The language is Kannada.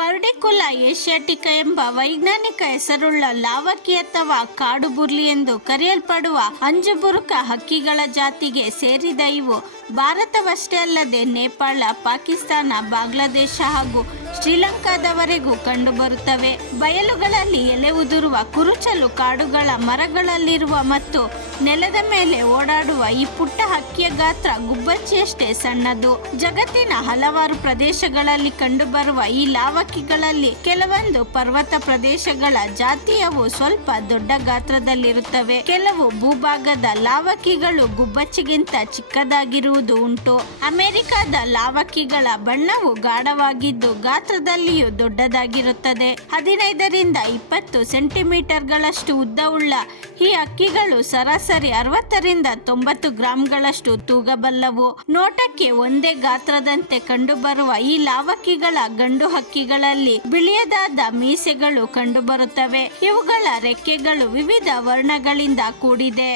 ಪರ್ಡಿಕುಲಾ ಏಷಿಯಾಟಿಕಾ ಎಂಬ ವೈಜ್ಞಾನಿಕ ಹೆಸರುಳ್ಳ ಲಾವಕಿ ಅಥವಾ ಕಾಡುಬುರ್ಲಿ ಎಂದು ಕರೆಯಲ್ಪಡುವ ಅಂಜುಬುರುಕ ಹಕ್ಕಿಗಳ ಜಾತಿಗೆ ಸೇರಿದ ಇವು ಭಾರತವಷ್ಟೇ ಅಲ್ಲದೆ ನೇಪಾಳ, ಪಾಕಿಸ್ತಾನ, ಬಾಂಗ್ಲಾದೇಶ ಹಾಗೂ ಶ್ರೀಲಂಕಾದವರೆಗೂ ಕಂಡುಬರುತ್ತವೆ. ಬಯಲುಗಳಲ್ಲಿ ಎಲೆ ಉದುರುವ ಕುರುಚಲು ಕಾಡುಗಳ ಮರಗಳಲ್ಲಿರುವ ಮತ್ತು ನೆಲದ ಮೇಲೆ ಓಡಾಡುವ ಈ ಪುಟ್ಟ ಹಕ್ಕಿಯ ಗಾತ್ರ ಗುಬ್ಬಚ್ಚಿಯಷ್ಟೇ ಸಣ್ಣದು. ಜಗತ್ತಿನ ಹಲವಾರು ಪ್ರದೇಶಗಳಲ್ಲಿ ಕಂಡುಬರುವ ಈ ಲಾವಕಿಗಳಲ್ಲಿ ಕೆಲವೊಂದು ಪರ್ವತ ಪ್ರದೇಶಗಳ ಜಾತಿಯವು ಸ್ವಲ್ಪ ದೊಡ್ಡ ಗಾತ್ರದಲ್ಲಿರುತ್ತವೆ. ಕೆಲವು ಭೂಭಾಗದ ಲಾವಕಿಗಳು ಗುಬ್ಬಚ್ಚಿಗಿಂತ ಚಿಕ್ಕದಾಗಿರುವುದು ಉಂಟು. ಅಮೆರಿಕದ ಲಾವಕಿಗಳ ಬಣ್ಣವು ಗಾಢವಾಗಿದ್ದು ಗಾತ್ರದಲ್ಲಿಯೂ ದೊಡ್ಡದಾಗಿರುತ್ತದೆ. 15 ರಿಂದ 20 ಸೆಂಟಿಮೀಟರ್ಗಳಷ್ಟು ಉದ್ದವುಳ್ಳ ಈ ಹಕ್ಕಿಗಳು ಸರಾಸರಿ 60 ರಿಂದ 90 ಗ್ರಾಂಗಳಷ್ಟು ತೂಗಬಲ್ಲವು. ನೋಟಕ್ಕೆ ಒಂದೇ ಗಾತ್ರದಂತೆ ಕಂಡುಬರುವ ಈ ಲಾವಕಿಗಳ ಗಂಡು ಹಕ್ಕಿಗಳಲ್ಲಿ ಬಿಳಿಯದಾದ ಮೀಸೆಗಳು ಕಂಡುಬರುತ್ತವೆ. ಇವುಗಳ ರೆಕ್ಕೆಗಳು ವಿವಿಧ ವರ್ಣಗಳಿಂದ ಕೂಡಿದೆ.